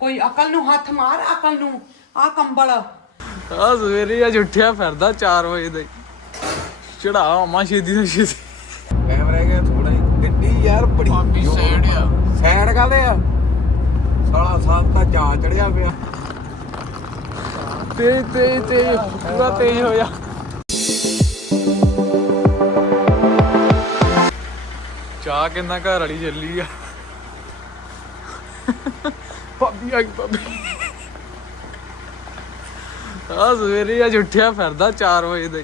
ਕੋਈ ਅਕਲ ਨੂੰ ਹੱਥ ਮਾਰ ਅਕਲ ਨੂੰ। ਆ ਕੰਬਲ। ਆ ਸਵੇਰੇ ਅੱਜ ਉੱਠਿਆ ਫਿਰਦਾ 4 ਵਜੇ ਦਾ ਚੜਾ ਆਮਾ ਛੇਦੀ ਦਾ ਛੇਦੀ ਕੈਮਰਾ ਗਿਆ ਥੋੜਾ ਗੱਡੀ ਯਾਰ ਬੜੀ ਸਾਈਡ ਆ। ਸਾਈਡ ਕਾਦੇ ਆ? ਸਾਲਾ ਸਾਹਿਬ ਤਾਂ ਜਾ ਚੜਿਆ ਪਿਆ। ਤੇ ਤੇ ਤੇ ਪੂਰਾ ਤੇਜ਼ ਹੋਇਆ। ਚਾਹ ਕਿੰਨਾ ਘਰ ਵਾਲੀ ਚੱਲੀ ਆ। ਭਾਬੀ ਆ ਗਈ ਭਾਬੀ ਆ ਸਵੇਰੇ ਅੱਜ ਉੱਠਿਆ ਫਿਰਦਾ 4 ਵਜੇ ਦਾ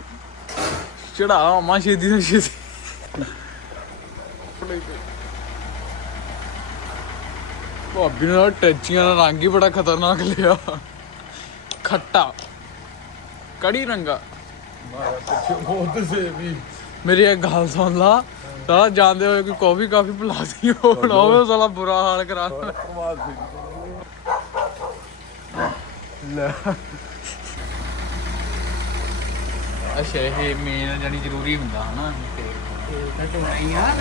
ਚੜਾ ਆਮਾ ਛੇਦੀ ਦਾ ਛੇਦੀ ਭਾਬੀ ਨੇ ਤਾਂ ਟੈਚੀਆਂ ਦਾ ਰੰਗ ਹੀ ਬੜਾ ਖਤਰਨਾਕ ਲਿਆ। ਖੱਟਾ। ਕੜੀ ਰੰਗਾ। ਬਹੁਤ ਸੇ ਵੀ ਮੇਰੀ ਇੱਕ ਗੱਲ ਸੁਣ ਲਾ। ਤਾਂ ਜਾਂਦੇ ਹੋਏ ਕੋਈ ਕਾਫੀ ਕਾਫੀ ਪਲਾਸੀ ਹੋਣਾ ਉਹ ਸਾਲਾ ਬੁਰਾ ਹਾਲ ਕਰਾ। ਦੇਣਾ। ਲੈ। ਅੱਛਾ ਇਹ ਮੇਨ ਜਾਨੀ ਜ਼ਰੂਰੀ ਹੁੰਦਾ ਹਨਾ? ਆ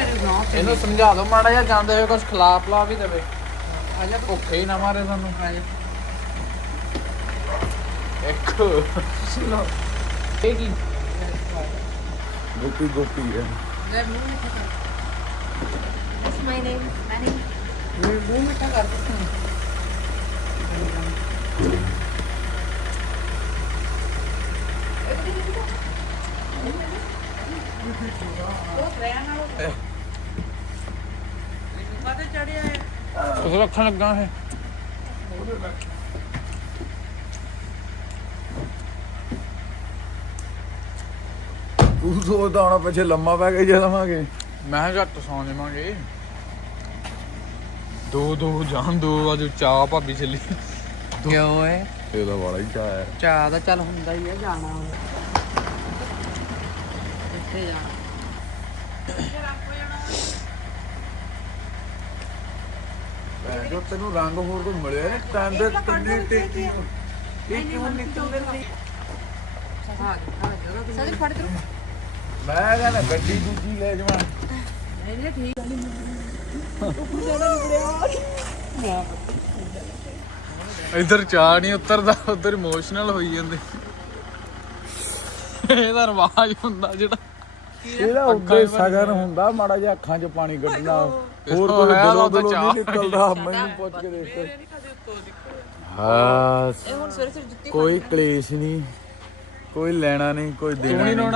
ਇਹਨੂੰ ਸਮਝਾ ਦਿਓ ਮਾੜਾ ਜਿਹਾ ਜਾਂਦੇ ਹੋਏ ਕੁਝ ਖਿਲਾ ਪਲਾ ਵੀ ਦੇਵੇ। ਆ ਜਾ। ਭੁੱਖੇ ਹੀ ਨਾ ਮਾਰੇ ਸਾਨੂੰ। ਇੱਕ। ਸੁਣੋ ਇਹ ਕੀ? ਗੋਪੀ ਗੋਪੀ ਹੈ। ਲੈ ਮੂੰਹ ਮਿੱਠਾ ਕਰ। My name? Annie. ਮੇਰੇ ਮੂੰਹ ਮਿੱਠਾ ਕਰ। ਦਿੱਤਾ ਕੁਝ ਰੱਖਣ ਲੱਗਾ ਹੈ। ਤੂੰ ਸੋਚਦਾ ਹੋਣਾ ਪਿੱਛੇ ਲੰਮਾ ਪੈ ਕੇ ਜਾਵਾਂਗੇ ਮੈਂ ਕਿਹਾ ਘੱਟ ਸੌਂ ਜਾਵਾਂਗੇ ਦੋ ਦੋ ਜਾਨ ਦੋ ਵਜੇ ਚਾਹ ਭਾਬੀ ਚੱਲੀ। ਕਿਉਂ ਹੈ ਇਹਦਾ ਵਾਲਾ ਹੀ ਚਾਹ ਹੈ। ਚਾਹ ਦਾ ਚੱਲ ਹੁੰਦਾ ਹੀ ਹੈ ਜਾਣਾ ਕਿੱਥੇ ਜਾਣਾ ਜੋ ਤੈਨੂੰ ਰੰਗ ਹੋਰ ਕੋਈ ਮਿਲਿਆ ਨਹੀਂ ਟਾਈਮ ਦੇ ਕਿੰਨੀ ਟੇਕੀ ਇਹ ਕਿਉਂ ਨਿਕਲਦੇ ਨਹੀਂ ਹਾਂ ਹਾਂ ਤੇ Sadhu, photo through. ਮੈਂ ਕਹਿੰਦਾ ਗੱਡੀ ਦੂਜੀ ਲੈ ਜਾਵਾਂ। ਨਹੀਂ ਨਹੀਂ ਠੀਕ। ਇੱਧਰ ਚਾਹ ਨਹੀਂ ਉਤਰਦਾ ਉਧਰ ਇਮੋਸ਼ਨਲ ਹੋਈ ਜਾਂਦੇ। ਇਹਦਾ ਰਵਾਜ ਹੁੰਦਾ ਜਿਹੜਾ ਇਹਦਾ ਉੱਤੇ ਸਗਨ ਹੁੰਦਾ ਮਾੜਾ ਜਿਹਾ ਅੱਖਾਂ 'ਚ ਪਾਣੀ ਕੱਢਣਾ। ਹੋਰ ਕੋਈ ਹੈ ਦਿਲੋਂ ਦਿਲੋਂ ਚਾਹ। ਨਹੀਂ ਨਿਕਲਦਾ ਮੈਨੂੰ ਪੁੱਛ ਕੇ ਦੇਖ। ਹਾਂ ਹੁਣ ਸਵੇਰੇ ਸਵੇਰੇ ਜੁੱਤੀ ਕੋਈ ਕਲੇਸ਼ ਨਹੀਂ। ਕੋਈ ਲੈਣਾ ਨਹੀਂ ਕੋਈ ਦੇਣਾ ਨਹੀਂ ਨਹੀਂ।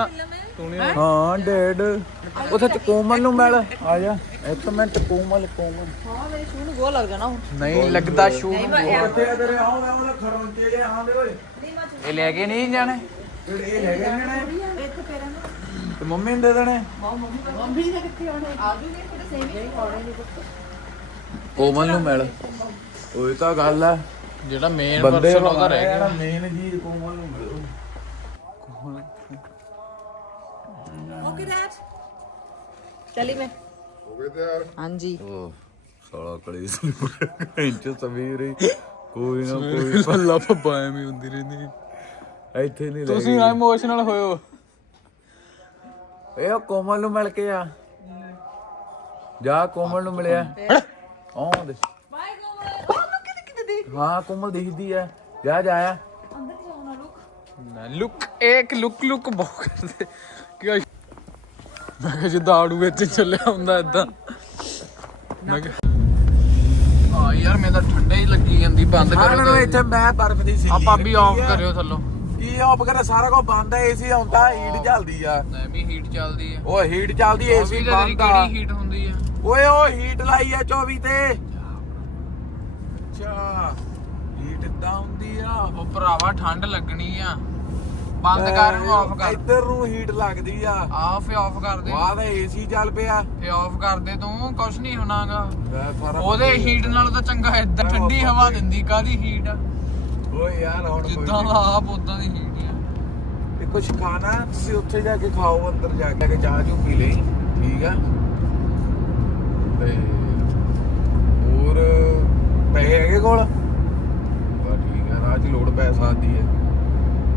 ਤੂੰ ਨਹੀਂ ਹਾਂ ਡੈਡ। ਉਥੇ ਕੋਮਲ ਨੂੰ ਮਿਲ। ਆ ਜਾ। ਇੱਕ ਮਿੰਟ ਕੋਮਲ ਕੋਮਲ। ਹਾਂ ਮੇਰੇ ਸ਼ੂ ਨੂੰ ਗੋ ਲੱਗ ਜਾਣਾ ਹੁਣ। ਨਹੀਂ ਲੱਗਦਾ ਸ਼ੂ ਕਿੱਥੇ ਆ ਤੇਰੇ ਆਉਂਦੇ ਆਉਂਦੇ ਖੜੋਂਚੇ ਜੇ ਆਉਂਦੇ ਓਏ। ਇਹ ਲੈ ਕੇ ਨਹੀਂ ਜਾਣੇ? ਇਹ ਲੈ ਗਏ ਨੇ ਇੱਥੇ ਪੈਰਾਂ ਨੂੰ ਤੇ ਮੰਮੀ ਨੂੰ ਦੇ ਦੇਣੇ? ਮੰਮੀ ਨੇ ਕਿੱਥੇ ਆਉਣੇ? ਆ ਜੂਗੇ ਤੁਹਾਡੇ ਸੇਮ ਹੀ ਆਉਣੇ ਨਹੀਂ ਕੋਮਲ ਨੂੰ ਮਿਲ। ਉਹੀ ਤਾਂ ਗੱਲ ਆ। ਜਿਹੜਾ ਮੇਨ ਪਰਸਨ ਉਹਦਾ ਰਹਿ ਜਿਹੜਾ ਗਿਆ ਮੇਨ ਜੀ ਕੋਮਲ ਨੂੰ ਮਿਲੋ। ਓਕੇ ਡੈਡ ਚਲੀ ਮੈਂ। ਹਾਂਜੀ। ਉਹ ਸਾਲਾ ਕਲੇਸ਼ ਇੰਚ ਸਵੀਰੇ ਕੋਈ ਨਾ ਕੋਈ ਪੱਲਾ ਪੱਪਾ ਐਵੇਂ ਹੁੰਦੀ ਰਹਿੰਦੀ। ਇੱਥੇ ਨਹੀਂ ਤੁਸੀਂ ਨਾ ਇਮੋਸ਼ਨਲ ਹੋਇਓ। ਇਹ ਉਹ ਕੋਮਲ ਨੂੰ ਮਿਲ ਕੇ ਆ। ਜਾ ਕੋਮਲ ਨੂੰ ਮਿਲਿਆ। ਆਉਂਦੇ ਬਾਏ ਗੋ ਉਹ ਲੁੱਕ ਕਿਤੇ ਕਿਤੇ ਦੇਖ ਹਾਂ ਕੋਮਲ ਦਿਖਦੀ ਆ। ਜਾ ਜਾ ਆ। ਅੰਦਰ ਲੁੱਕ ਲੁੱਕ ਇੱਕ ਲੁੱਕ ਲੁੱਕ ਬਹੁਤ ਕਰਦੇ। ਕਿ ਮੈਂ ਕਿਹਾ ਜਿੱਦਾਂ ਆੜੂ ਵਿੱਚ ਚੱਲਿਆ ਹੁੰਦਾ ਇਦਾਂ ਮੈਂ ਕਿਹਾ ਹਾਂ ਯਾਰ ਮੈਂ ਤਾਂ ਠੰਡੇ ਹੀ ਲੱਗੀ ਜਾਂਦੀ ਬੰਦ ਕਰੋ ਨਾ ਇੱਥੇ ਮੈਂ ਬਰਫ ਦੀ ਸੀ ਆ ਭਾਬੀ ਆਫ ਕਰਿਓ ਥੱਲੋਂ। ਕੀ ਆਫ ਕਰੇ ਸਾਰਾ ਕੁਝ ਬੰਦ ਹੈ ਏਸੀ ਆਉਂਦਾ ਹੀਟ ਚੱਲਦੀ ਆ। ਨਹੀਂ ਵੀ ਹੀਟ ਚੱਲਦੀ ਆ। ਉਹ ਹੀਟ ਚੱਲਦੀ ਏਸੀ ਬੰਦ ਆ। ਕਿਹੜੀ ਹੀਟ ਹੁੰਦੀ ਆ? ਓਏ ਉਹ ਹੀਟ ਲਾਈ ਆ 24 ਤੇ। ਅੱਛਾ ਹੀਟ ਇਦਾਂ ਹੁੰਦੀ ਆ। ਉਹ ਭਰਾਵਾ ਠੰਡ ਲੱਗਣੀ ਆ। ਬੰਦ ਕਰ ਨੂੰ ਆਫ ਕਰ। ਇੱਧਰ ਨੂੰ ਹੀਟ ਲੱਗਦੀ ਆ। ਆ ਫੇ ਆਫ ਕਰ ਦੇ। ਬਾਅਦ ਏਸੀ ਚੱਲ ਪਿਆ। ਫੇ ਆਫ ਕਰ ਦੇ ਤੂੰ ਕੁਛ ਨਹੀਂ ਹੋਣਾਗਾ। ਮੈਂ ਸਾਰਾ ਉਹਦੇ ਹੀਟ ਨਾਲ ਤਾਂ ਚੰਗਾ ਏਦਾਂ ਠੰਡੀ ਹਵਾ ਦਿੰਦੀ ਕਾਦੀ ਹੀਟ ਆ? ਓਏ ਯਾਰ ਹੁਣ ਜਿੱਦਾਂ ਦਾ ਆਪ ਉਦਾਂ ਦੀ ਹੀਟ ਆ। ਤੇ ਕੁਝ ਖਾਣਾ ਤੁਸੀਂ ਉੱਥੇ ਜਾ ਕੇ ਖਾਓ ਅੰਦਰ ਜਾ ਕੇ ਚਾਹ ਚੂ ਪੀ ਲਈ ਠੀਕ ਆ? ਤੇ ਹੋਰ ਪੈਸੇ ਹੈਗੇ ਕੋਲ? ਬਸ ਠੀਕ ਆ 'ਚ ਲੋੜ ਪੈ ਸਕਦੀ ਹੈ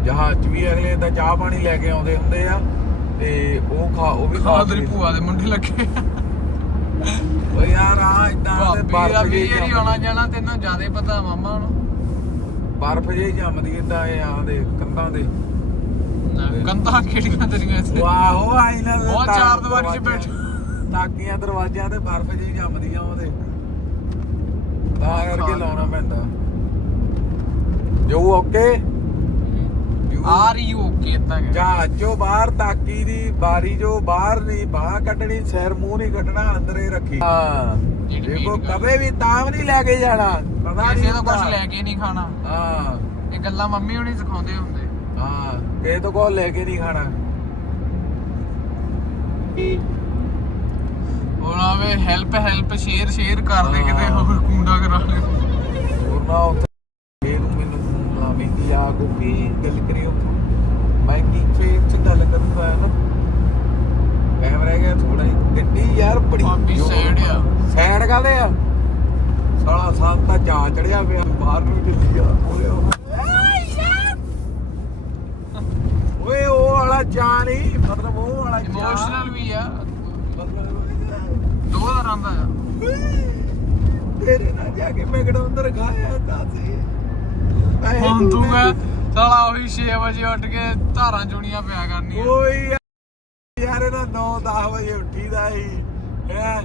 ਜਹਾਜ਼ 'ਚ ਵੀ ਅਗਲੇ ਤਾਂ ਚਾਹ ਪਾਣੀ ਲੈ ਕੇ ਆਉਂਦੇ ਹੁੰਦੇ ਆ ਤੇ ਉਹ ਖਾ ਉਹ ਵੀ ਖਾ ਖਾਦਰੀ ਭੂਆ ਦੇ ਮੁੰਡੇ ਲੱਗੇ ਓ ਯਾਰ ਆ ਇਦਾਂ ਦੇ ਬਰਫ ਵੀ ਆਉਣਾ ਜਾਣਾ ਤੈਨੂੰ ਜ਼ਿਆਦਾ ਪਤਾ ਮਾਮਾ ਨੂੰ ਬਰਫ ਜਿਹੀ ਜੰਮਦੀ ਇਦਾਂ ਇਹ ਆ ਦੇ ਕੰਧਾਂ ਦੇ। ਕੰਧਾਂ ਕਿਹੜੀਆਂ ਤੇਰੀਆਂ ਇੱਥੇ? ਵਾਹੋ ਆਈ ਨਾ ਉਹ ਚਾਰ ਦੀਵਾਰੀ 'ਚ ਬੈਠ ਤਾਕੀਆਂ ਦਰਵਾਜ਼ਿਆਂ ਤੇ ਬਰਫ ਜਿਹੀ ਜੰਮਦੀਆਂ ਉਹਦੇ। ਤਾਂ ਕਰਕੇ ਲਾਉਣਾ ਪੈਂਦਾ। ਜੋ ਓਕੇ? ਆਰ ਯੂ ਓਕੇ ਕਹਿ। ਜਹਾਜ਼ੋਂ ਬਾਹਰ ਤਾਕੀ ਦੀ ਬਾਰੀ ਜੋ ਬਾਹਰ ਨਹੀਂ ਬਾਹਰ ਕੱਢਣੀ ਸਿਰ ਮੂੰਹ ਨਹੀਂ ਕੱਢਣਾ ਅੰਦਰੇ ਰੱਖੀ। ਹਾਂ। ਦੇਖੋ ਮੇਨ ਗੱਲ। ਕਦੇ ਵੀ ਤਾਂ ਵੀ ਨਹੀਂ ਲੈ ਕੇ ਜਾਣਾ ਪਤਾ ਨਹੀਂ ਕਿਸੇ ਤੋਂ ਕੁਝ ਹੁੰਦਾ। ਲੈ ਕੇ ਨਹੀਂ ਖਾਣਾ ਹਾਂ ਇਹ ਗੱਲਾਂ ਮੰਮੀ ਹੁਣੀ ਸਿਖਾਉਂਦੇ ਹੁੰਦੇ ਹਾਂ ਕਿਸੇ ਤੋਂ ਕੋਲ ਲੈ ਕੇ ਨਹੀਂ ਖਾਣਾ ਹੁਣ ਆਵੇ ਹੈਲਪ ਹੈਲਪ ਸ਼ੇਅਰ ਸ਼ੇਅਰ ਕਰ ਦੇ ਕਿਤੇ ਹਾਂ। ਹੋਰ ਕੁੰਡਾ ਕਰਾ ਲੈ ਹੋਰ ਨਾ ਉੱਥੇ ਇਹ ਨੂੰ ਮੈਨੂੰ ਫੋਨ ਲਾਵੇਂਗੀ ਆ ਗੋਪੀ ਗੱਲ ਕਰੀ ਉੱਥੋਂ ਮੈਂ ਕੀ ਫੇਰ ਚ ਗੱਲ ਕਰੂੰਗਾ ਨਾ ਕੈਮਰਾ ਹੈਗਾ ਥੋੜਾ ਗੱਡੀ ਯਾਰ ਬੜੀ ਜ਼ੋਰ side ਆ। ਸਾਈਡ ਕਾਦੇ ਆ? ਸਾਲਾ ਸਾਲ ਤਾਂ ਜਾ ਚੜਿਆ ਪਿਆ। ਬਾਹਰ ਨੂੰ ਢਿੱਲੀ ਆ। ਓਏ ਉਹ। ਵਾਲਾ ਜਾ ਨਹੀਂ। ਮਤਲਬ ਉਹ ਵਾਲਾ ਜਾ ਇਮੋਸ਼ਨਲ ਵੀ ਆ। ਮਤਲਬ ਦੋ ਤਰ੍ਹਾਂ ਦਾ ਆ। ਤੇਰੇ ਨਾਲ ਜਾ ਕੇ ਮੈਕਡੋਨਲਡ ਖਾਇਆ ਦੱਸ ਹੁਣ ਤੂੰ ਮੈਂ- ਮੈਂ ਸਾਲਾ ਉਹੀ 6 ਵਜੇ ਉੱਠ ਕੇ ਧਾਰਾਂ ਚੁਣੀਆਂ ਪਿਆ ਕਰਨੀਆਂ। ਓਏ ਯਾਰ ਇਹਦਾ 9 10 ਵਜੇ ਉੱਠੀਦਾ ਸੀ ਹੈ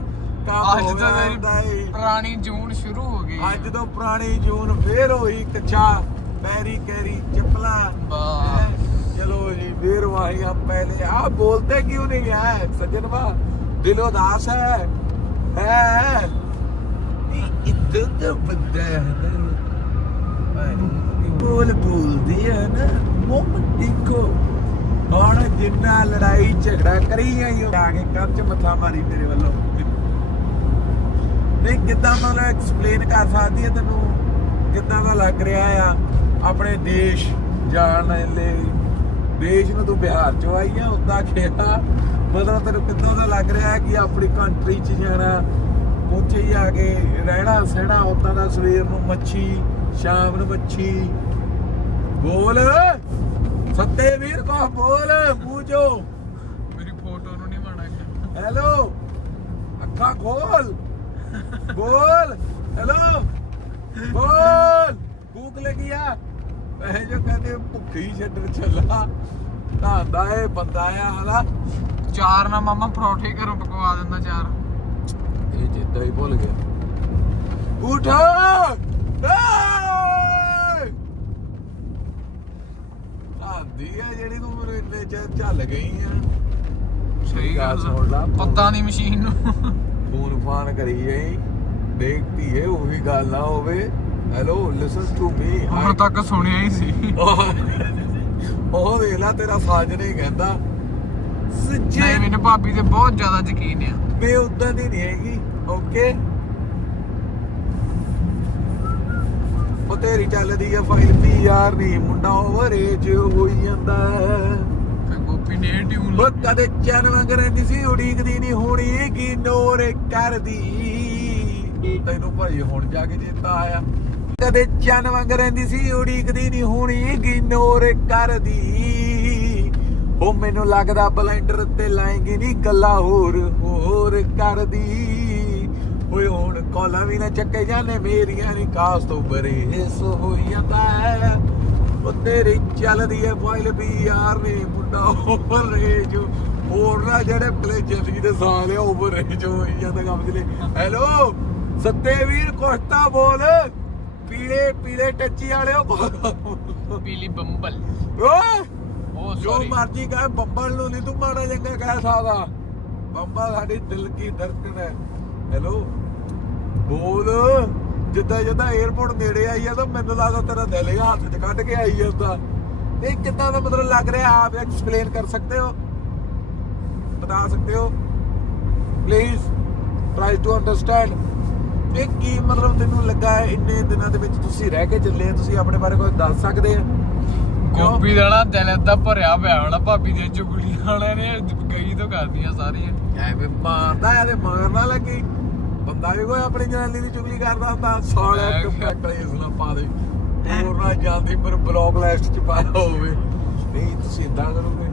ਕੰਮ ਅੱਜ ਤਾਂ ਮੇਰੀ ਪੁਰਾਣੀ ਜੂਨ ਸ਼ੁਰੂ ਹੋ ਗਈ। ਅੱਜ ਤੋਂ ਪੁਰਾਣੀ ਜੂਨ ਫੇਰ ਹੋਈ ਕੱਚਾ ਪੈਰੀ ਕੈਰੀ ਚੱਪਲਾ ਵਾਹ। ਚਲੋ ਜੀ ਫੇਰ ਵਾਹੀਆਂ ਪਹਿਲੇ ਆ ਬੋਲਤੇ ਕਿਉਂ ਨਹੀਂ ਹੈ ਸੱਜਣ ਬਾ ਦਿਲ ਉਦਾਸ ਹੈ। ਹੈ ਇਦਾਂ ਦਾ ਬੰਦਾ ਹੈ ਨਾ। ਬੋਲ ਬੋਲਦੀ ਹੈ ਨਾ। ਜਿੰਨਾ ਲੜਾਈ ਝਗੜਾ ਕਰੀ ਆਈ ਆ ਕੇ ਕੰਨ ਚ ਮੱਥਾ ਮਾਰੀ ਮੇਰੇ ਵੱਲੋਂ। ਨਹੀਂ, ਕਿੱਦਾਂ ਮਤਲਬ ਐਕਸਪਲੇਨ ਕਰ ਸਕਦੀ ਹੈ ਤੈਨੂੰ? ਕਿੱਦਾਂ ਦਾ ਲੱਗ ਰਿਹਾ ਆ? ਆਪਣੇ ਦੇਸ਼ ਜਾਣ ਲਈ। ਦੇਸ਼ ਨੂੰ ਤੂੰ ਬਿਹਾਰ ਚੋਂ ਆਈ ਆ, ਉਦਾਂ ਖੇਤਾ ਮਤਲਬ ਤੈਨੂੰ ਕਿੱਦਾਂ ਦਾ ਲੱਗ ਰਿਹਾ ਕਿ ਆਪਣੀ ਕੰਟਰੀ 'ਚ ਜਾਣਾ, ਉੱਥੇ ਹੀ ਆ ਕੇ ਰਹਿਣਾ, ਸਹਿਣਾ, ਉਦਾਂ ਦਾ ਸਵੇਰ ਨੂੰ ਮੱਛੀ, ਸ਼ਾਮ ਨੂੰ ਮੱਛੀ। ਬੋਲ। ਸੱਤੇ ਵੀਰ ਕੋ ਬੋਲ ਮੂੰਹ ਮੇਰੀ ਫੋਟੋ ਨੂੰ ਨਹੀਂ ਮਾਣਾ ਹੈਲੋ ਅੱਖਾਂ ਖੋਲ। ਬੋਲ ਹੈਲੋ ਬੋਲ। ਭੂਖ ਲੱਗੀ ਆ। ਇਹ ਜੋ ਕਹਿੰਦੇ ਭੁੱਖੀ ਛੱਡਣ ਚੱਲਾ। ਧਾਂਦਾ ਇਹ ਬੰਦਾ ਆ ਹਲਾ ਚਾਰ ਨਾ ਮਾਮਾ ਪਰੌਠੇ ਘਰੋਂ ਪਕਵਾ ਦਿੰਦਾ ਚਾਰ। ਇਹ ਜਿੱਦਾਂ ਹੀ ਭੁੱਲ ਗਿਆ। ਉਠ! ਆਂਦੀ ਆ ਜਿਹੜੀ ਤੂੰ ਮੈਨੂੰ ਇੰਨੇ ਚਿਰ ਚੱਲ ਗਈ ਆ। ਸਹੀ ਗੱਲ ਸੁਣ ਲਾ। ਪੱਤਾਂ ਦੀ ਮਸ਼ੀਨ ਨੂੰ। ਫੋਨ ਫਾਨ ਕਰੀ ਜਾਈ। ਦੇਖਦੀ ਏ ਉਹੀ ਗੱਲ ਨਾ ਹੋਵੇ। ਹੈਲੋ ਲਿਸਨ ਟੂ ਮੀ ਹੁਣ ਤੱਕ ਸੁਣਿਆ ਹੀ ਸੀ। ਉਹ ਦੇਖ ਲੈ ਤੇਰਾ ਸਾਜ ਨਹੀਂ ਕਹਿੰਦਾ। ਸੱਚੇ ਮੈਨੂੰ ਭਾਬੀ ਤੇ ਬਹੁਤ ਜ਼ਿਆਦਾ ਯਕੀਨ ਆ। ਮੈਂ ਉਦਾਂ ਦੀ ਨਹੀਂ ਹੈਗੀ ਓਕੇ ਤੇਰੀ ਚੱਲਦੀ ਆ ਫਾਈਲ ਪੀ ਯਾਰ ਨਹੀਂ ਮੁੰਡਾ ਓਵਰ ਏਜ ਹੋਈ ਜਾਂਦਾ ਤੇ ਗੋਪੀ ਨੇ ਟਿਊਨ ਉਹ ਕਦੇ ਚੈਨ ਵਾਂਗ ਰਹਿੰਦੀ ਸੀ ਉਡੀਕਦੀ ਨਹੀਂ ਹੋਣੀ ਕੀ ਨੋਰ ਕਰਦੀ। ਤੈਨੂੰ ਭਾਈ ਹੁਣ ਜਾ ਕੇ ਚੇਤਾ ਆਇਆ। ਕਦੇ ਚੈਨ ਵਾਂਗ ਰਹਿੰਦੀ ਸੀ ਉਡੀਕਦੀ ਨਹੀਂ ਹੋਣੀ ਕੀ ਨੋਰ ਕਰਦੀ। ਉਹ ਮੈਨੂੰ ਲੱਗਦਾ ਬਲੈਂਡਰ ਤੇ ਲਾਏਗੀ ਨਹੀਂ ਗੱਲਾਂ ਹੋਰ ਹੋਰ ਕਰਦੀ। ਓਏ ਹੁਣ ਕਾਲਾਂ ਵੀ ਨਾ ਚੱਕੇ ਜਾਣੇ ਮੇਰੀਆਂ ਨਹੀਂ ਕਾਸ ਤੋਂ ਬਰੇ ਸੋ ਹੋਈ ਜਾਂਦਾ ਹੈ। ਉਹ ਤੇਰੀ ਚੱਲਦੀ ਐ ਫਾਈਲ ਵੀ ਯਾਰ ਨੇ ਮੁੰਡਾ ਓਵਰ ਰੇਜ ਹੋਰ ਨਾ ਜਿਹੜੇ ਪਲੇ ਜ਼ਿੰਦਗੀ ਦੇ ਸਾਲ ਆ ਓਵਰ ਰੇਜ ਹੋਈ ਜਾਂਦਾ ਕੰਮ ਚਲੇ ਹੈਲੋ ਸੱਤੇ ਵੀਰ ਕੋਸਤਾ ਬੋਲ। ਪੀਲੇ ਪੀਲੇ ਟੱਚੀ ਵਾਲਿਓ ਪੀਲੀ ਬੰਬਲ। ਉਹ ਜੋ ਮਰਜ਼ੀ ਕਹੇ ਬੰਬਲ ਨੂੰ ਨਹੀਂ ਤੂੰ ਮਾੜਾ ਚੰਗਾ ਕਹਿ ਸਕਦਾ। ਬੰਬਾ ਸਾਡੀ ਦਿਲ ਕੀ ਧੜਕਣ ਹੈ। ਹੈਲੋ ਬੋਲ। ਜਿੱਦਾਂ ਜਿੱਦਾਂ 에어ਪੋਰਟ ਨੇੜੇ ਆਈ ਆ ਤਾਂ ਮੈਨੂੰ ਲੱਗਦਾ ਤੇਰਾ ਦਿਲ ਹੀ ਹੱਥ 'ਚ ਕੱਢ ਕੇ ਆਈ ਜਾਂਦਾ ਇਹ ਕਿੱਦਾਂ ਦਾ ਮਤਲਬ ਲੱਗ ਰਿਹਾ? ਆਪ ਐਕਸਪਲੇਨ ਕਰ ਸਕਦੇ ਹੋ? ਬਤਾ ਸਕਦੇ ਹੋ? ਪਲੀਜ਼ ਟ੍ਰਾਈ ਟੂ ਅੰਡਰਸਟੈਂਡ ਇਹ ਕੀ ਮਤਲਬ ਤੈਨੂੰ ਲੱਗਾ ਇੰਨੇ ਦਿਨਾਂ ਦੇ ਵਿੱਚ ਤੁਸੀਂ ਰਹਿ ਕੇ ਚੱਲੇ ਆ ਤੁਸੀਂ ਆਪਣੇ ਬਾਰੇ ਕੁਝ ਦੱਸ ਸਕਦੇ ਆ? ਗੋਪੀ ਦਾ ਨਾ ਦਿਲ ਏਦਾਂ ਭਰਿਆ ਪਿਆ ਹੋਣਾ ਭਾਬੀ ਦੀਆਂ ਚੁਗਲੀਆਂ ਵਾਲਿਆਂ ਨੇ ਗਈ ਤੋਂ ਕਰਦੀਆਂ ਸਾਰੀਆਂ। ਐਵੇਂ ਮਾਰਦਾ ਐ ਤੇ ਮਾਰ ਨਾ ਲੱਗੀ ਬੰਦਾ ਵੀ ਕੋਈ ਆਪਣੀ ਜਨਾਨੀ ਦੀ ਚੁਗਲੀ ਕਰਦਾ ਹੁੰਦਾ ਸਾਲਿਆ ਕੰਪੈਕਟ ਇਸ ਨਾਲ ਪਾ ਦੇ। ਹੋਰ ਨਾ ਜਾਂਦੀ ਪਰ ਬਲੌਕ ਲਿਸਟ ਚ ਪਾਇਆ ਹੋਵੇ। ਨਹੀਂ ਤੁਸੀਂ ਇਦਾਂ ਕਰੋਗੇ।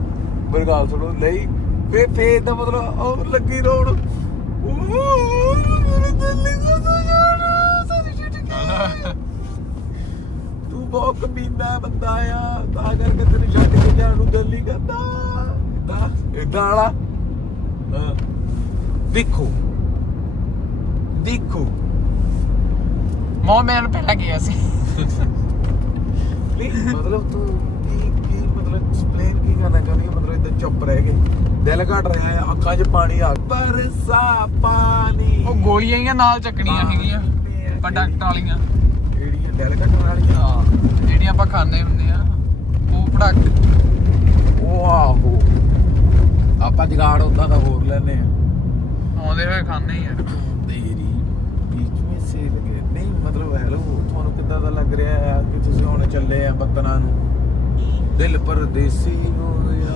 ਮੇਰੀ ਗੱਲ ਸੁਣੋ ਲਈ ਫੇ ਫੇ ਦਾ ਮਤਲਬ ਉਹ ਲੱਗੀ ਰੋਣ। ਨਹੀਂ ਤੂੰ ਬਹੁਤ ਕਮੀਨਾ ਬੰਦਾ ਆ ਤਾਂ ਕਰਕੇ ਤੈਨੂੰ ਛੱਡ ਕੇ ਜਾਣ ਨੂੰ ਦਿਲ ਨਹੀਂ ਕਰਦਾ। ਇਦਾਂ ਇਦਾਂ ਵਾਲਾ। ਹਾਂ। ਦੇਖੋ। ਦੇਖੋ ਮੋ ਮੈਂ ਪਹਿਲਾਂ ਗਿਆ ਸੀ। ਨਹੀਂ ਮਤਲਬ ਤੂੰ ਕੀ ਕੀ ਮਤਲਬ ਐਕਸਪਲੇਨ ਕੀ ਕਰਨਾ ਚਾਹੁੰਦੀ ਹੈ ਮਤਲਬ ਇਦਾਂ ਚੁੱਪ ਰਹਿ ਕੇ। ਦਿਲ ਘਟ ਰਿਹਾ ਹੈ ਅੱਖਾਂ 'ਚ ਪਾਣੀ ਆ। ਬਰਸਾ ਪਾਣੀ। ਉਹ ਗੋਲੀਆਂ ਹੀ ਨਾਲ ਚੱਕਣੀਆਂ ਸੀਗੀਆਂ ਪ੍ਰੋਡਕਟ ਵਾਲੀਆਂ। ਕਿਹੜੀਆਂ? ਦਿਲ ਘਟਣ ਵਾਲੀਆਂ? ਹਾਂ ਜਿਹੜੀਆਂ ਆਪਾਂ ਖਾਂਦੇ ਹੁੰਦੇ ਆ। ਉਹ ਪ੍ਰੋਡਕਟ ਉਹ ਆਹੋ। ਆਪਾਂ ਜਗਾੜ ਉਦਾਂ ਦਾ ਹੋਰ ਲੈਨੇ ਆ। ਆਉਂਦੇ ਹੋਏ ਖਾਂਦੇ ਹੀ ਯਾਰ ਤੁਹਾਨੂੰ ਕਿੱਦਾਂ ਦਾ ਲੱਗ ਰਿਹਾ ਹੈ ਕਿ ਤੁਸੀਂ ਹੁਣ ਚੱਲੇ ਆ ਬੱਤਨਾ ਨੂੰ? ਦਿਲ ਪਰਦੇਸੀ ਹੋ ਗਿਆ।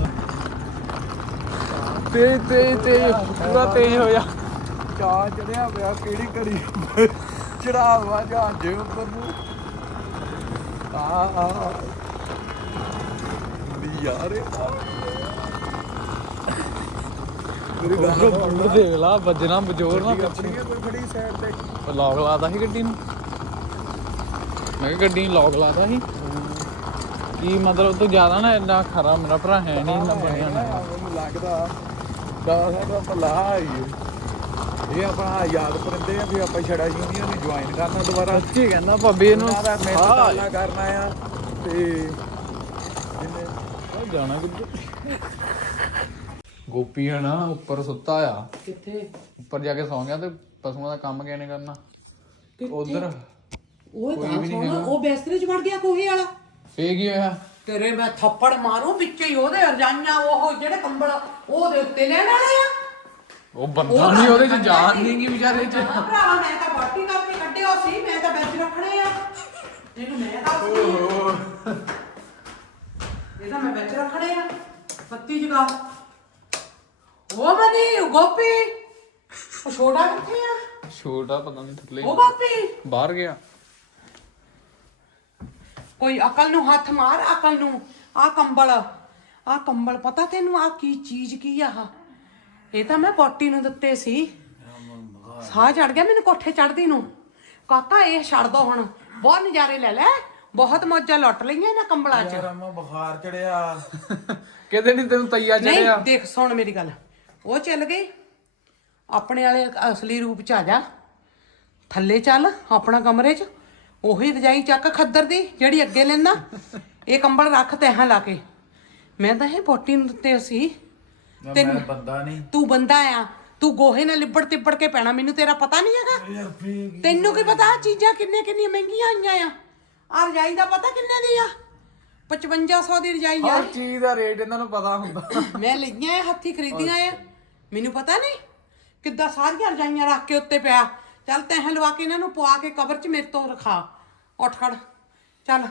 ਤੇਜ਼ ਤੇਜ਼ ਤੇਜ਼ ਪੂਰਾ ਤੇਜ਼ ਹੋ ਜਾ ਚਾ ਚੜਿਆ ਪਿਆ ਕਿਹੜੀ ਘੜੀ ਚੜਾਵਾ ਜਹਾਜ਼ੇ ਉੱਪਰ ਨੂੰ? ਆ ਆ ਨੀ ਯਾਰੇ ਮੇਰੀ ਗੱਲ ਦੇਖ ਲਾ ਵੱਜਣਾ ਬਜੋਰ ਨਾ ਕੋਈ ਖੜੀ ਸਾਈਡ ਤੇ? ਲੌਕ ਲਾਦਾ ਸੀ ਗੱਡੀ ਨੂੰ। ਮੈਂ ਕਿਹਾ ਗੱਡੀ ਨੂੰ ਲੌਕ ਲਾਦਾ ਸੀ। ਕੀ ਮਤਲਬ ਤੂੰ ਜ਼ਿਆਦਾ ਨਾ ਇੰਨਾ ਖਰਾ ਮੇਰਾ ਭਰਾ ਹੈ ਨਹੀਂ ਇੰਨਾ ਬਣਿਆ ਨਾ ਮੈਨੂੰ ਲੱਗਦਾ ਦਾ ਸਾਡਾ ਭਲਾ ਹੀ ਹੈ। ਇਹ ਆਪਣਾ ਯਾਦ ਪਰਿੰਦੇ ਆ ਵੀ ਆਪਾਂ ਛੜਾ ਯੂਨੀਅਨ ਨੂੰ ਜੁਆਇਨ ਕਰਨਾ ਦੁਬਾਰਾ। ਸੱਚੀ ਕਹਿੰਦਾ ਭਾਬੀ ਇਹਨੂੰ ਉਹਨਾਂ ਦਾ ਮਿਹਨਤ ਹਾਂ। ਤਾਲਾ ਕਰਨਾ ਆ ਤੇ ਜਿੰਨੇ ਉਹ ਜਾਣਾ ਕਿੱਧਰ? ਗੋਪੀ ਹੈ ਨਾ ਉੱਪਰ ਸੁੱਤਾ ਆ। ਕਿੱਥੇ? ਉੱਪਰ ਜਾ ਕੇ ਸੌਂ ਗਿਆ ਤੇ ਪਸ਼ੂਆਂ ਦਾ ਕੰਮ ਕਿਹਨੇ ਕਰਨਾ? ਉਧਰ। ਉਹ ਨਹੀਂ ਸੋਣਾ। ਉਹ ਬਿਸਤਰੇ 'ਚ ਵੜ ਗਿਆ ਕੋਹੇ ਵਾਲਾ। ਫੇਰ ਕੀ ਹੋਇਆ? ਤੇਰੇ ਮੈਂ ਥੱਪੜ ਮਾਰੂ ਵਿੱਚੇ ਹੀ ਉਹਦੇ ਰਜਾਈਆਂ ਉਹ ਜਿਹੜੇ ਕੰਬਲ ਉਹਦੇ ਉੱਤੇ ਲੈਣ ਵਾਲੇ ਆ। ਉਹ ਬੰਦਾ ਨਹੀਂ ਉਹਦੇ ਚ ਜਾਨ ਨਹੀਂ ਗੀ ਵਿਚਾਰੇ ਚ। ਹਾਂ ਭਰਾਵਾ ਮੈਂ ਤਾਂ ਬਾਟੀ ਕਰਕੇ ਕੱਢਿਆ ਸੀ ਮੈਂ ਤਾਂ ਵਿੱਚ ਰੱਖਣੇ ਆ। ਇਹਨੂੰ ਮੈਂ ਤਾਂ ਮੈਂ ਵਿੱਚ ਰੱਖਣੇ ਆ। ਪੱਤੀ ਜਗਾ। ਉਹ ਮਨੀ ਗੋਪੀ। ਉਹ ਛੋਟਾ ਕਿੱਥੇ ਆ? ਛੋਟਾ ਪਤਾ ਨਹੀਂ ਥੱਲੇ ਉਹ ਗੋਪੀ। ਬਾਹਰ ਗਿਆ। ਕੋਈ ਅਕਲ ਨੂੰ ਹੱਥ ਮਾਰ ਅਕਲ ਨੂੰ। ਆ ਕੰਬਲ ਆ ਕੰਬਲ ਪਤਾ ਤੈਨੂੰ ਆ ਕੀ ਚੀਜ਼ ਕੀ ਆ ਆਹ? ਇਹ ਤਾਂ ਮੈਂ ਪੋਟੀ ਨੂੰ ਦਿੱਤੇ ਸੀ। ਸਾਹ ਚੜ ਗਿਆ ਮੈਨੂੰ ਕੋਠੇ ਚੜਦੀ ਨੂੰ। ਕਾਕਾ ਇਹ ਛੱਡ ਦੋ ਹੁਣ। ਬਹੁਤ ਨਜ਼ਾਰੇ ਲੈ ਲੈ। ਬਹੁਤ ਮੌਜਾਂ ਲੁੱਟ ਲਈਆਂ ਇਹਨਾਂ ਕੰਬਲਾਂ 'ਚ। ਯਾਰ ਬੁਖਾਰ ਚੜਿਆ ਕਿਤੇ ਨਹੀਂ ਤੈਨੂੰ ਤਈਆ ਨਹੀਂ ਚੜਿਆ ਦੇਖ ਸੁਣ ਮੇਰੀ ਗੱਲ। ਉਹ ਚੱਲ ਗਈ। ਆਪਣੇ ਵਾਲੇ ਅਸਲੀ ਰੂਪ 'ਚ ਆ ਜਾ। ਥੱਲੇ ਚੱਲ ਆਪਣਾ ਕਮਰੇ 'ਚ। ਉਹੀ ਰਜਾਈ ਚੱਕ ਖੱਦਰ ਦੀ ਜਿਹੜੀ ਅੱਗੇ ਲੈਂਦਾ। ਇਹ ਕੰਬਲ ਰੱਖ ਤੈਹਾਂ ਲਾ ਕੇ। ਮੈਂ ਤਾਂ ਇਹ ਪੋਟੀ ਨੂੰ ਦਿੱਤੇ ਸੀ। ਮੈਂ ਬੰਦਾ ਨਹੀਂ। ਤੂੰ ਬੰਦਾ ਆ। ਤੂੰ ਗੋਹੇ ਨਾਲ ਲਿਬੜ ਤਿਬੜ ਕੇ ਪੈਣਾ। ਮੈਨੂੰ ਤੇਰਾ ਪਤਾ ਨਹੀਂ ਹੈਗਾ। ਤੈਨੂੰ ਕੀ ਪਤਾ ਆਹ ਚੀਜ਼ਾਂ ਕਿੰਨੇ ਕਿੰਨੀਆਂ ਮਹਿੰਗੀਆਂ ਆਈਆਂ ਆ। ਆ ਰਜਾਈ ਦਾ ਪਤਾ ਕਿੰਨੇ ਦੀ ਆ? 5500 ਦੀ ਰਜਾਈ ਆ। ਹਰ ਚੀਜ਼ ਦਾ ਰੇਟ ਇਹਨਾਂ ਨੂੰ ਪਤਾ ਹੁੰਦਾ। ਮੈਂ ਲਈਆਂ ਆ ਹੱਥੀ ਖਰੀਦੀਆਂ ਆ। ਮੈਨੂੰ ਪਤਾ ਨਹੀਂ ਕਿੱਦਾਂ ਸਾਰੀਆਂ ਰਜਾਈਆਂ ਰੱਖ ਕੇ ਉੱਤੇ ਪਿਆ। ਚੱਲ ਤੈਂ ਲਵਾ ਕੇ ਇਹਨਾਂ ਨੂੰ ਪਵਾ ਕੇ ਕਬਰ 'ਚ ਮੇਰੇ ਤੋਂ ਰਖਾ। ਉੱਠ ਖੜ ਚੱਲ।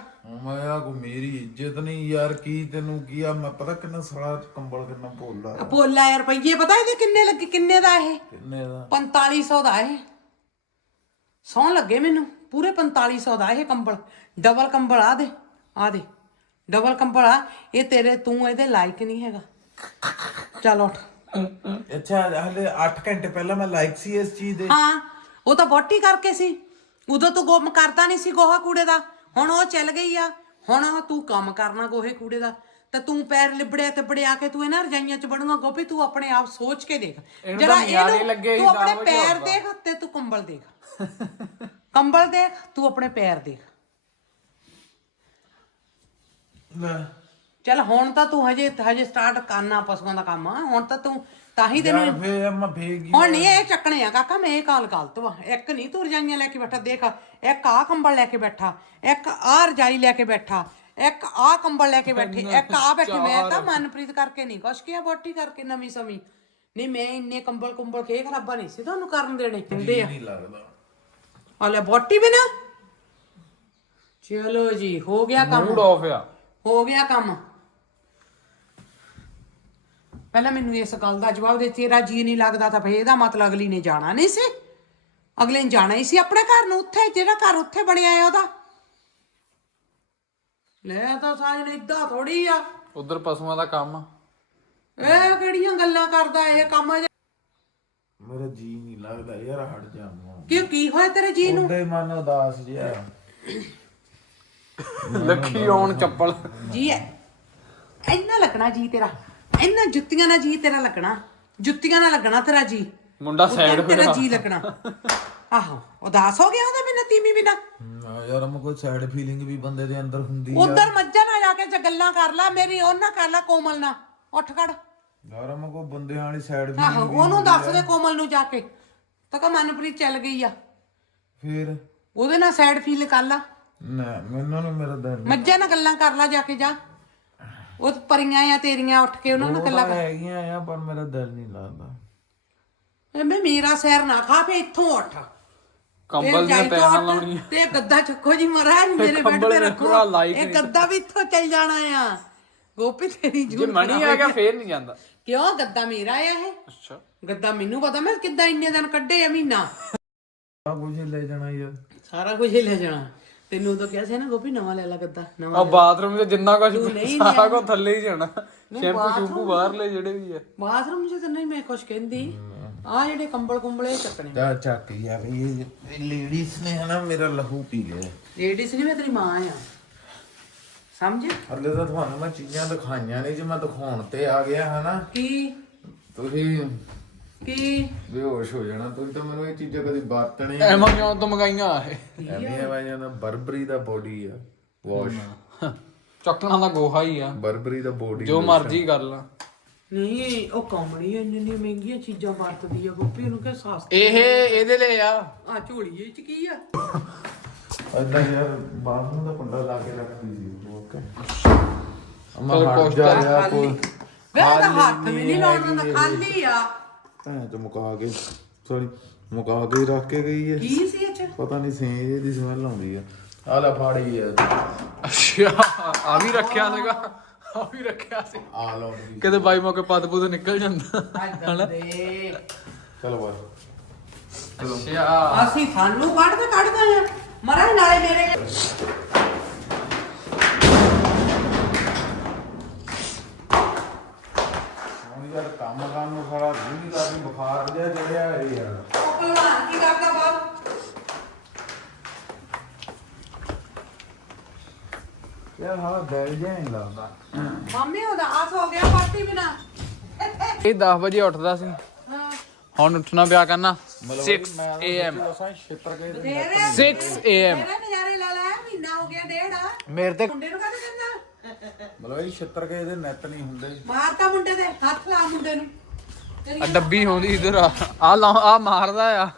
ਮੈਂ ਆ ਕੋ ਮੇਰੀ ਇੱਜ਼ਤ ਨਹੀਂ ਯਾਰ ਕੀ ਤੈਨੂੰ ਕੀ ਆ? ਮੈਂ ਪਤਾ ਕਿੰਨਾ ਸਾਰਾ ਕੰਬਲ ਕਿੰਨਾ ਭੋਲਾ ਬੋਲਾ ਯਾਰ ਰੁਪਈਏ ਪਤਾ ਇਹਦੇ ਕਿੰਨੇ ਲੱਗੇ ਕਿੰਨੇ ਦਾ ਇਹ? ਕਿੰਨੇ ਦਾ? 4500 ਦਾ ਇਹ। ਸੌਂ ਲੱਗੇ ਮੈਨੂੰ ਪੂਰੇ 4500 ਦਾ ਇਹ ਕੰਬਲ। ਡਬਲ ਕੰਬਲ ਆ ਦੇ ਆ ਦੇ। ਡਬਲ ਕੰਬਲ ਆ ਇਹ ਤੇਰੇ ਤੂੰ ਇਹਦੇ ਲਾਇਕ ਨਹੀਂ ਹੈਗਾ। ਚੱਲ ਉੱਠ। ਅੱਛਾ ਹਲੇ 8 ਘੰਟੇ ਪਹਿਲਾਂ ਮੈਂ ਲਾਈਕ ਸੀ ਇਸ ਚੀਜ਼ ਦੇ। ਹਾਂ ਉਹ ਤਾਂ ਬੋਟੀ ਕਰਕੇ ਸੀ। ਉਦੋਂ ਤੂੰ ਗੁੰਮ ਕਰਦਾ ਨਹੀਂ ਸੀ ਗੋਹਾ ਕੂੜੇ ਦਾ। ਹੁਣ ਉਹ ਚੱਲ ਗਈ ਆ। ਹੁਣ ਤੂੰ ਕੰਮ ਕਰਨਾ ਗੋਹੇ ਕੂੜੇ ਦਾ। ਤੇ ਤੂੰ ਪੈਰ ਲਿਬੜਿਆ ਤੇ ਬੜਿਆ ਕੇ ਤੂੰ ਇਹਨਾਂ ਰਜਾਈਆਂ ਚ ਵੜੂਗਾ ਗੋਪੀ ਤੂੰ ਆਪਣੇ ਆਪ ਸੋਚ ਕੇ ਦੇਖ। ਨਿਆਰੇ ਇਹਨੂੰ ਲੱਗੇ ਤੂੰ ਆਪਣੇ ਪੈਰ। ਦੇਖ ਤੇ ਤੂੰ ਕੰਬਲ ਦੇਖ। ਕੰਬਲ ਦੇਖ ਤੂੰ ਆਪਣੇ ਪੈਰ ਦੇਖ। ਲੈ। ਚੱਲ ਹੁਣ ਤਾਂ ਤੂੰ ਹਜੇ ਹਜੇ ਸਟਾਰਟ ਕਰਨਾ ਪਸ਼ੂਆਂ ਦਾ ਕੰਮ। ਆ ਹੁਣ ਤਾਂ ਤੂੰ ਤਾਂ ਹੀ ਤੈਨੂੰ ਫੇਰ ਮੈਂ ਹੁਣ ਨਹੀਂ ਇਹ ਚੱਕਣੇ ਆ ਕਾਕਾ ਮੈਂ ਇਹ ਕਾਲ ਗਲਤ ਵਾ। ਇੱਕ ਨਹੀਂ ਤੂੰ ਰਜਾਈਆਂ ਲੈ ਕੇ ਬੈਠਾ ਦੇਖ ਇੱਕ ਆ ਕੰਬਲ ਲੈ ਕੇ ਬੈਠਾ ਇੱਕ ਆ ਰਜਾਈ ਲੈ ਕੇ ਬੈਠਾ ਇੱਕ ਆ ਕੰਬਲ ਲੈ ਕੇ ਬੈਠੇ ਇੱਕ ਆ ਬੈਠੇ। ਮੈਂ ਤਾਂ ਮਨਪ੍ਰੀਤ ਕਰਕੇ ਨਹੀਂ ਕੁਛ ਕਿਹਾ ਬੋਟੀ ਕਰਕੇ ਨਵੀਂ ਸਮੀ। ਨਹੀਂ ਮੈਂ ਇੰਨੇ ਕੰਬਲ ਕੁੰਬਲ ਕੇ ਖਰਾਬਾ ਨਹੀਂ ਸੀ ਤੁਹਾਨੂੰ ਕਰਨ ਦੇਣੇ ਕਹਿੰਦੇ ਆ। ਨਹੀਂ ਲੱਗਦਾ। ਆ ਲੈ ਬੋਟੀ ਵੀ ਨਾ ਚਲੋ ਜੀ ਹੋ ਗਿਆ ਕੰਮ। ਮੂਡ ਆਫ ਆ। ਹੋ ਗਿਆ ਕੰਮ। ਪਹਿਲਾਂ ਮੈਨੂੰ ਇਸ ਗੱਲ ਦਾ ਜਵਾਬ ਦੇ ਤੇਰਾ ਜੀ ਨਹੀਂ ਲੱਗਦਾ ਤਾਂ ਫੇ ਇਹਦਾ ਮਤਲਬ ਅਗਲੀ ਨੇ ਜਾਣਾ ਨਹੀਂ ਸੀ। ਅਗਲੇ ਨੇ ਜਾਣਾ ਹੀ ਸੀ ਆਪਣੇ ਘਰ ਨੂੰ ਉੱਥੇ ਜਿਹੜਾ ਘਰ ਉੱਥੇ ਬਣਿਆ ਹੈ ਉਹਦਾ। ਲੈ ਤਾਂ ਸਾਜ ਨੇ ਇਦਾਂ ਥੋੜੀ ਆ। ਉਧਰ ਪਸ਼ੂਆਂ ਦਾ ਕੰਮ ਇਹ ਕਿਹੜੀਆਂ ਗੱਲਾਂ ਕਰਦਾ ਇਹ ਕੰਮ ਮੇਰਾ ਜੀ ਨਹੀਂ ਲੱਗਦਾ ਯਾਰ ਹਟ ਜਾ ਕਿਉਂ ਕੀ ਹੋਇਆ ਤੇਰੇ ਜੀ ਨੂੰ? ਉਹਦੇ ਮਨ ਉਦਾਸ ਜਿਹਾ। ਲੱਖੀ ਆਉਣ ਚੱਪਲ। ਜੀ ਇੰਨਾ ਲੱਗਣਾ ਜੀ ਤੇਰਾ। ਇੰਨਾ ਜੁੱਤੀਆਂ ਨਾਲ ਜੀ ਤੇਰਾ ਲੱਗਣਾ। ਜੁੱਤੀਆਂ ਨਾਲ ਲੱਗਣਾ ਤੇਰਾ ਜੀ। ਮੁੰਡਾ ਸਾਈਡ ਉਦੋਂ ਤੇਰਾ ਜੀ ਲੱਗਣਾ। ਆਹੋ ਉਦਾਸ ਹੋ ਗਿਆ ਉਹਦਾ ਬਿਨਾ ਤੀਮੀ ਬਿਨਾ। ਹਾਂ, ਯਾਰ ਮੈਂ ਕੋਈ ਸੈਡ ਫੀਲਿੰਗ ਵੀ ਬੰਦੇ ਦੇ ਅੰਦਰ ਹੁੰਦੀ ਆ। ਉਧਰ ਮੱਝਾਂ ਨਾਲ ਜਾ ਕੇ ਚ ਗੱਲਾਂ ਕਰ ਲੈ ਮੇਰੀ ਉਹਨਾਂ ਕਰ ਲੈ ਕੋਮਲ ਨਾਲ। ਉੱਠ ਖੜ। ਯਾਰ ਮੈਂ ਕੋਈ ਬੰਦਿਆਂ ਵਾਲੀ ਸੈਡ ਆਹੋ ਫੀਲਿੰਗ ਉਹਨੂੰ ਦੱਸ ਦੇ ਕੋਮਲ ਨੂੰ ਜਾ ਕੇ। ਤਾਂ ਕਹ ਮਨਪ੍ਰੀਤ ਚੱਲ ਗਈ ਆ। ਫਿਰ? ਉਹਦੇ ਨਾਲ ਸੈਡ ਫੀਲ ਕਰ ਲਾ। ਨਾ ਮੈਨੂੰ ਨੀ ਮੇਰਾ ਦਿਲ ਮੱਝਾਂ ਨਾਲ ਗੱਲਾਂ ਕਰ ਲੈ ਜਾ ਕੇ ਜਾ। ਉਹ ਪਰੀਆਂ ਆ ਤੇਰੀਆਂ ਉੱਠ ਕੇ ਉਹਨਾਂ ਨਾਲ ਉਹ ਗੱਲਾਂ ਤਾਂ ਹੈਗੀਆਂ ਆ ਪਰ ਮੇਰਾ ਦਿਲ ਨਹੀਂ ਲੱਗਦਾ। ਐਵੇਂ ਮੇਰਾ ਸਿਰ ਨਾ ਖਾ ਫੇ ਇੱਥੋਂ ਉੱਠ। ਕੰਬਲ ਦੀਆਂ ਉੱਠ ਲਾਉਣੀਆਂ। ਤੇ ਗੱਦਾ ਚੱਕੋ ਜੀ ਮਹਾਰਾਜ ਮੇਰੇ ਬੈੱਡ ਤੇ ਰੱਖੋ, ਇਹ। ਗੱਦਾ ਵੀ ਇੱਥੋਂ ਚੱਲ ਜਾਣਾ ਆ। ਗੋਪੀ ਤੇਰੀ ਜੇ ਮਣੀ ਆ ਗਿਆ ਫੇਰ ਨਹੀਂ ਜਾਂਦਾ। ਕਿਉਂ? ਗੱਦਾ ਮੇਰਾ ਆ ਇਹ। ਅੱਛਾ। ਗੱਦਾ ਮੈਨੂੰ ਪਤਾ ਮੈਂ ਕਿੱਦਾਂ ਇੰਨੇ ਦਿਨ ਕੱਢੇ ਆ ਮਹੀਨਾ। ਆ ਕੁਝ ਲੈ ਜਾਣਾ ਯਾਰ। ਸਾਰਾ ਕੁਝ ਲੈ ਜਾਣਾ। ਤੈਨੂੰ ਤਾਂ ਕਿਹਾ ਸੀ ਨਾ ਗੋਪੀ ਨਵਾਂ ਲੈ ਲੈ ਗੱਦਾ ਨਵਾਂ ਆ ਬਾਥਰੂਮ 'ਚ ਜਿੰਨਾ ਕੁਝ ਤੂੰ ਨਹੀਂ ਸਾਰਾ ਕੁਝ ਥੱਲੇ ਹੀ ਜਾਣਾ। ਸ਼ੈਂਪੂ ਸ਼ੂਪੂ ਬਾਹਰਲੇ ਜਿਹੜੇ ਵੀ ਆ। ਬਾਥਰੂਮ 'ਚ ਤਾਂ ਨਹੀਂ ਮੈਂ ਕੁਝ ਕਹਿੰਦੀ। ਆ ਜਿਹੜੇ ਕੰਬਲ ਕੁੰਬਲੇ ਚੱਕਣੇ ਜਾ ਚੱਕ ਯਾਰ ਇਹ ਲੇਡੀਜ਼ ਨੇ ਹਨਾ ਮੇਰਾ ਲਹੂ ਪੀ ਲਿਆ। ਲੇਡੀਜ਼ ਨਹੀਂ ਮੈਂ ਤੇਰੀ ਮਾਂ ਆ। ਸਮਝ? ਹਲੇ ਤਾਂ ਤੁਹਾਨੂੰ ਮੈਂ ਚੀਜ਼ਾਂ ਦਿਖਾਈਆਂ ਨਹੀਂ ਜੇ ਮੈਂ ਦਿਖਾਉਣ ਤੇ ਆ ਗਿਆ ਹਨਾ। ਕੀ? ਤੁਸੀਂ ਕੀ? ਬੇਹੋਸ਼ ਹੋ ਜਾਣਾ ਤੁਸੀਂ ਤਾਂ ਮੈਨੂੰ ਇਹ ਚੀਜ਼ਾਂ ਕਦੀ ਵਰਤਣੀ ਐਮਾਜ਼ੋਨ ਤੋਂ ਮੰਗਾਈਆਂ। ਆ ਇਹ ਐਵੇਂ ਆਵਾਜ਼ਾਂ ਦਾ ਬਰਬਰੀ ਦਾ ਬੋਡੀ ਆ ਵਾਸ਼ ਚੱਕਣਾ ਦਾ ਗੋਹਾ ਹੀ ਆ। ਬਰਬਰੀ ਦਾ ਬੋਡੀ ਜੋ ਮਰਜ਼ੀ ਕਰ ਲਾ। ਨਹੀਂ ਉਹ ਕਾਮੜੀ ਇੰਨੀ ਇੰਨੀ ਮਹਿੰਗੀਆਂ ਚੀਜ਼ਾਂ ਵਰਤਦੀ ਆ ਗੋਪੀ ਨੂੰ ਕਿ ਸਸਤੀ ਇਹ ਇਹਦੇ ਲਈ ਆ। ਆ ਝੋਲੀਏ ਚ ਕੀ ਆ? ਅੱਦਾ ਯਾਰ ਬਾਥਰੂਮ ਦਾ ਕੁੰਡਾ ਲਾ ਕੇ ਰੱਖਦੀ ਸੀ ਓਕੇ ਅਮਾ ਹਟ ਜਾ ਯਾਰ ਕੋਈ ਵੇ ਉਹਦਾ ਹੱਥ ਵੀ ਨਹੀਂ ਲਾਉਣ ਖਾਲੀ ਆ। ਭੈਣ ਚ ਮੁਕਾ ਕੇ ਸੌਰੀ ਮੁਕਾ ਕੇ ਹੀ ਰੱਖ ਕੇ ਗਈ ਹੈ। ਕੀ ਸੀ ਇਹ ਚ? ਪਤਾ ਨਹੀਂ ਸੇਂ ਦੀ ਸਮੈਲ ਆਉਂਦੀ ਆ। ਆ ਲੈ ਫਾੜੀ ਆ। ਅੱਛਾ ਆ ਵੀ ਰੱਖਿਆ ਸੀਗਾ। ਆ ਵੀ ਰੱਖਿਆ ਸੀ। ਆ ਲਾਉਂਦੀ ਕਿਤੇ ਬਾਈ ਮੌਕੇ ਪੱਤ ਪੁੱਤ ਨਿਕਲ ਜਾਂਦਾ। ਹਣਾ ਦੇ। ਚਲੋ ਬਸ ਅੱਛਾ। ਅਸੀਂ ਸਾਨੂੰ ਕੱਢਦੇ ਕੱਢਦੇ ਆ ਮਰਾ ਨਾਲੇ ਮੇਰੇ ਹੁਣ ਯਾਰ ਕੰਮ ਕਰਨ ਨੂੰ ਸਾਰਾ ਦਾ ਬੁਖਾਰ ਜਿਹਾ ਚੜਿਆ ਹੈ ਯਾਰ ਉਹ ਭਲਵਾਨ ਕੀ ਕਰਦਾ ਬਾਬ ਯਾਰ ਹਾਂ ਦਿਲ ਜਿਹਾ ਨਹੀਂ ਲੱਗਦਾ। ਮਾਮੇ ਉਹਦਾ ਆਸ ਹੋ ਗਿਆ ਪਾਰਟੀ ਬਿਨਾ। ਇਹ 10 ਵਜੇ ਉੱਠਦਾ ਸੀ। ਹਾਂ। ਹੁਣ ਉੱਠਣਾ ਪਿਆ ਕਰਨਾ। 6 am ਅਸਾਂ ਛਿੱਤਰ ਕੇ ਤੇਰੇ 6 am ਤੇਰੇ ਨਜ਼ਾਰੇ ਲਾ ਲੈ ਮਹੀਨਾ ਹੋ ਗਿਆ ਡੇਢ ਆ। ਮੇਰੇ ਤੇ ਮੁੰਡੇ ਨੂੰ ਕਾਹਦੇ ਦਿੰਦਾ? ਮਤਲਬ ਇਹ ਛਿੱਤਰ ਕੇ ਇਹਦੇ ਨੈਟ ਨਹੀਂ ਹੁੰਦੇ। ਮਾਰਤਾ ਮੁੰਡੇ ਦੇ ਹੱਥ ਲਾ ਮੁੰਡੇ ਨੂੰ। ਆ ਡੱਬੀ ਹੁੰਦੀ ਇਧਰ ਆ। ਆ ਲਾ- ਆ ਮਾਰਦਾ ਆ।